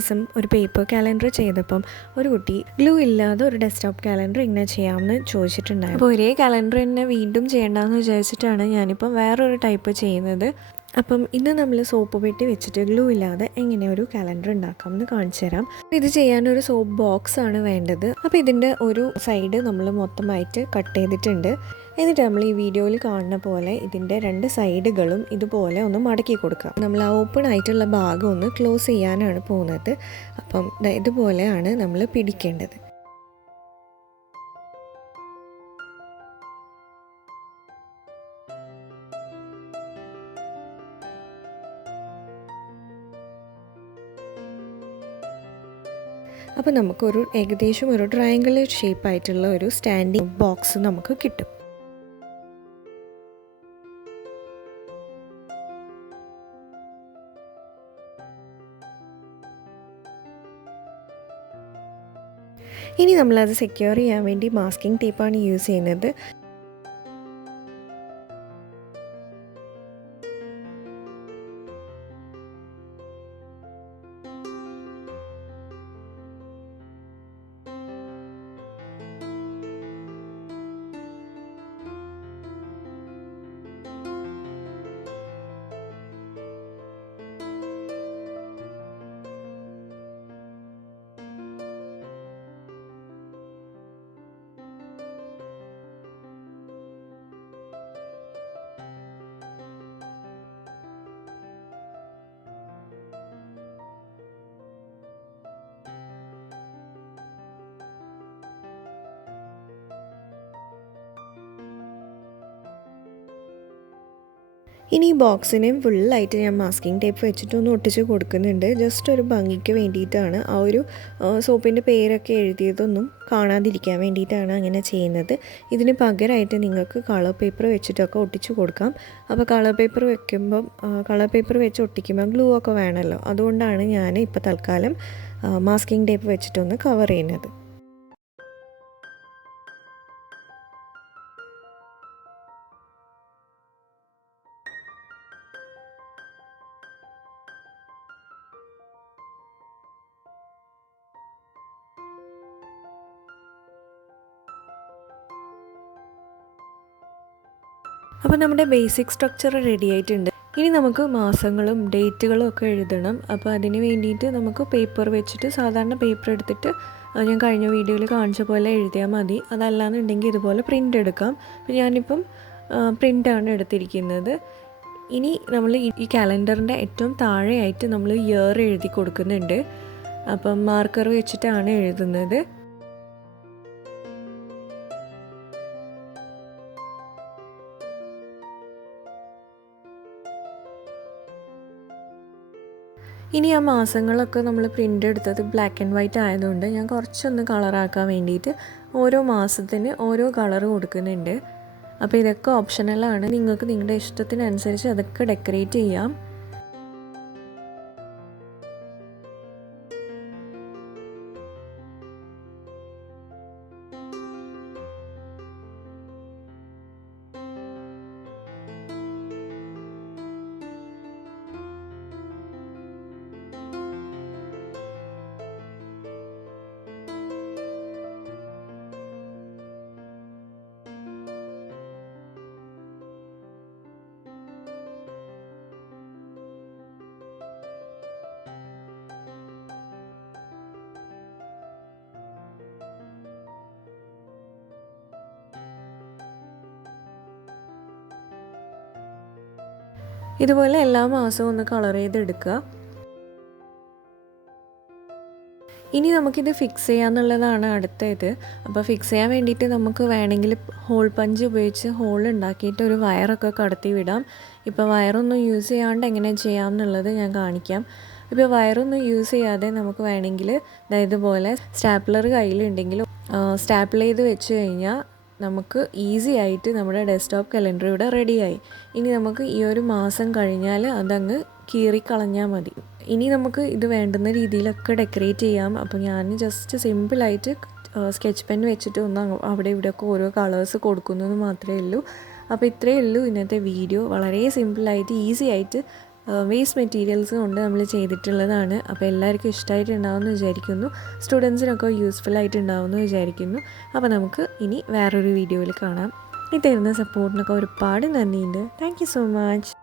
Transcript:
ദിവസം ഒരു paper calendar ചെയ്തപ്പം ഒരു കുട്ടി ഗ്ലൂ ഇല്ലാതെ ഒരു ഡെസ്ക്ടോപ്പ് കാലണ്ടർ എങ്ങനെ ചെയ്യാമെന്ന് ചോദിച്ചിട്ടുണ്ടായിരുന്നു. അപ്പോൾ ഒരേ കാലണ്ടർ തന്നെ വീണ്ടും ചെയ്യേണ്ടതെന്ന് വിചാരിച്ചിട്ടാണ് ഞാനിപ്പം വേറൊരു ടൈപ്പ് ചെയ്യുന്നത്. അപ്പം ഇന്ന് നമ്മൾ സോപ്പ് പെട്ടി വെച്ചിട്ട് ഗ്ലൂ ഇല്ലാതെ എങ്ങനെ ഒരു കാലണ്ടർ ഉണ്ടാക്കാം എന്ന് കാണിച്ചു തരാം. ഇത് ചെയ്യാനൊരു സോപ്പ് ബോക്സ് ആണ് വേണ്ടത്. അപ്പോൾ ഇതിൻ്റെ ഒരു സൈഡ് നമ്മൾ മൊത്തമായിട്ട് കട്ട് ചെയ്തിട്ടുണ്ട്. എന്നിട്ട് നമ്മൾ ഈ വീഡിയോയിൽ കാണുന്ന പോലെ ഇതിൻ്റെ 2 സൈഡുകളും ഇതുപോലെ ഒന്ന് മടക്കി കൊടുക്കാം. നമ്മൾ ആ ഓപ്പൺ ആയിട്ടുള്ള ഭാഗം ഒന്ന് ക്ലോസ് ചെയ്യാനാണ് പോകുന്നത്. അപ്പം ഇതുപോലെയാണ് നമ്മൾ പിടിക്കേണ്ടത്. അപ്പോൾ നമുക്കൊരു ഏകദേശം ഒരു ട്രയാങ്കുലർ ഷേപ്പായിട്ടുള്ള ഒരു സ്റ്റാൻഡിങ് ബോക്സ് നമുക്ക് കിട്ടും. ഇനി നമ്മളത് സെക്യൂർ ചെയ്യാൻ വേണ്ടി മാസ്കിംഗ് ടേപ്പാണ് യൂസ് ചെയ്യുന്നത്. ഇനി ഈ ബോക്സിനെയും ഫുള്ളായിട്ട് ഞാൻ മാസ്കിംഗ് ടേപ്പ് വെച്ചിട്ടൊന്ന് ഒട്ടിച്ച് കൊടുക്കുന്നുണ്ട്. ജസ്റ്റ് ഒരു ഭംഗിക്ക് വേണ്ടിയിട്ടാണ്. ആ ഒരു സോപ്പിൻ്റെ പേരൊക്കെ എഴുതിയതൊന്നും കാണാതിരിക്കാൻ വേണ്ടിയിട്ടാണ് അങ്ങനെ ചെയ്യുന്നത്. ഇതിന് പകരമായിട്ട് നിങ്ങൾക്ക് കളർ പേപ്പർ വെച്ചിട്ടൊക്കെ ഒട്ടിച്ച് കൊടുക്കാം. അപ്പോൾ കളർ പേപ്പർ വെച്ച് ഒട്ടിക്കുമ്പോൾ ഗ്ലൂ ഒക്കെ വേണമല്ലോ. അതുകൊണ്ടാണ് ഞാൻ ഇപ്പോൾ തൽക്കാലം മാസ്കിംഗ് ടേപ്പ് വെച്ചിട്ടൊന്ന് കവർ ചെയ്യുന്നത്. അപ്പോൾ നമ്മുടെ ബേസിക് സ്ട്രക്ചർ റെഡി ആയിട്ടുണ്ട്. ഇനി നമുക്ക് മാസങ്ങളും ഡേറ്റുകളും ഒക്കെ എഴുതണം. അപ്പോൾ അതിന് വേണ്ടിയിട്ട് നമുക്ക് പേപ്പർ വെച്ചിട്ട് സാധാരണ പേപ്പർ എടുത്തിട്ട് ഞാൻ കഴിഞ്ഞ വീഡിയോയിൽ കാണിച്ച പോലെ എഴുതിയാൽ മതി. അതല്ലാന്നുണ്ടെങ്കിൽ ഇതുപോലെ പ്രിൻ്റ് എടുക്കാം. അപ്പോൾ ഞാനിപ്പം പ്രിൻ്റാണ് എടുത്തിരിക്കുന്നത്. ഇനി നമ്മൾ ഈ കാലണ്ടറിൻ്റെ ഏറ്റവും താഴെയായിട്ട് നമ്മൾ ഇയർ എഴുതി കൊടുക്കുന്നുണ്ട്. അപ്പം മാർക്കർ വെച്ചിട്ടാണ് എഴുതുന്നത്. ഇനി ആ മാസങ്ങളൊക്കെ നമ്മൾ പ്രിൻ്റ് എടുത്തത് ബ്ലാക്ക് ആൻഡ് വൈറ്റ് ആയതുകൊണ്ട് ഞാൻ കുറച്ചൊന്ന് കളറാക്കാൻ വേണ്ടിയിട്ട് ഓരോ മാസത്തിന് ഓരോ കളർ കൊടുക്കുന്നുണ്ട്. അപ്പോൾ ഇതൊക്കെ ഓപ്ഷണലാണ്. നിങ്ങൾക്ക് നിങ്ങളുടെ ഇഷ്ടത്തിനനുസരിച്ച് അതൊക്കെ ഡെക്കറേറ്റ് ചെയ്യാം. ഇതുപോലെ എല്ലാ മാസവും ഒന്ന് കളർ ചെയ്തെടുക്കുക. ഇനി നമുക്കിത് ഫിക്സ് ചെയ്യാന്നുള്ളതാണ് അടുത്തത്. അപ്പോൾ ഫിക്സ് ചെയ്യാൻ വേണ്ടിയിട്ട് നമുക്ക് വേണമെങ്കിൽ ഹോൾ പഞ്ച് ഉപയോഗിച്ച് ഹോൾ ഉണ്ടാക്കിയിട്ട് ഒരു വയറൊക്കെ കടത്തി വിടാം. ഇപ്പോൾ വയറൊന്നും യൂസ് ചെയ്യാണ്ട് എങ്ങനെ ചെയ്യാം എന്നുള്ളത് ഞാൻ കാണിക്കാം. ഇപ്പോൾ വയറൊന്നും യൂസ് ചെയ്യാതെ നമുക്ക് വേണമെങ്കിൽ ഇതുപോലെ സ്റ്റാപ്ലർ കയ്യിലുണ്ടെങ്കിൽ സ്റ്റാപ്പിൾ ചെയ്ത് വെച്ച് കഴിഞ്ഞാൽ നമുക്ക് ഈസി ആയിട്ട് നമ്മുടെ ഡെസ്ക്ടോപ്പ് കലണ്ടർ ഇവിടെ റെഡിയായി. ഇനി നമുക്ക് ഈ ഒരു മാസം കഴിഞ്ഞാൽ അതങ്ങ് കീറിക്കളഞ്ഞാൽ മതി. ഇനി നമുക്ക് ഇത് വേണ്ടുന്ന രീതിയിലൊക്കെ ഡെക്കറേറ്റ് ചെയ്യാം. അപ്പോൾ ഞാൻ ജസ്റ്റ് സിമ്പിളായിട്ട് സ്കെച്ച് പെൻ വെച്ചിട്ട് ഒന്ന് അവിടെ ഇവിടെയൊക്കെ ഓരോ കളേഴ്സ് കൊടുക്കുന്നത് മാത്രമേ ഉള്ളൂ. അപ്പോൾ ഇത്രയേ ഉള്ളൂ ഇന്നത്തെ വീഡിയോ. വളരെ സിമ്പിളായിട്ട് ഈസി ആയിട്ട് വേസ്റ്റ് മെറ്റീരിയൽസ് കൊണ്ട് നമ്മൾ ചെയ്തിട്ടുള്ളതാണ്. അപ്പോൾ എല്ലാവർക്കും ഇഷ്ടമായിട്ടുണ്ടാവുമെന്ന് വിചാരിക്കുന്നു. സ്റ്റുഡൻസിനൊക്കെ യൂസ്ഫുൾ ആയിട്ടുണ്ടാവുമെന്ന് വിചാരിക്കുന്നു. അപ്പോൾ നമുക്ക് ഇനി വേറൊരു വീഡിയോയിൽ കാണാം. ഈ തരുന്ന സപ്പോർട്ടിനൊക്കെ ഒരുപാട് നന്ദിയുണ്ട്. Thank you so much.